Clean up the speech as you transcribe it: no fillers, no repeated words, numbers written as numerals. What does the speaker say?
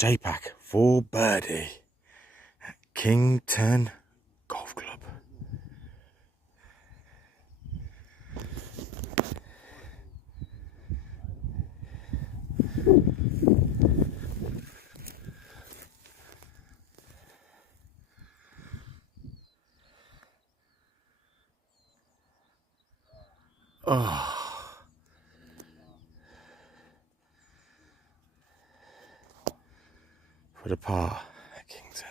J-Pack for birdie at Kington Golf Club. Oh, for the par at Kington.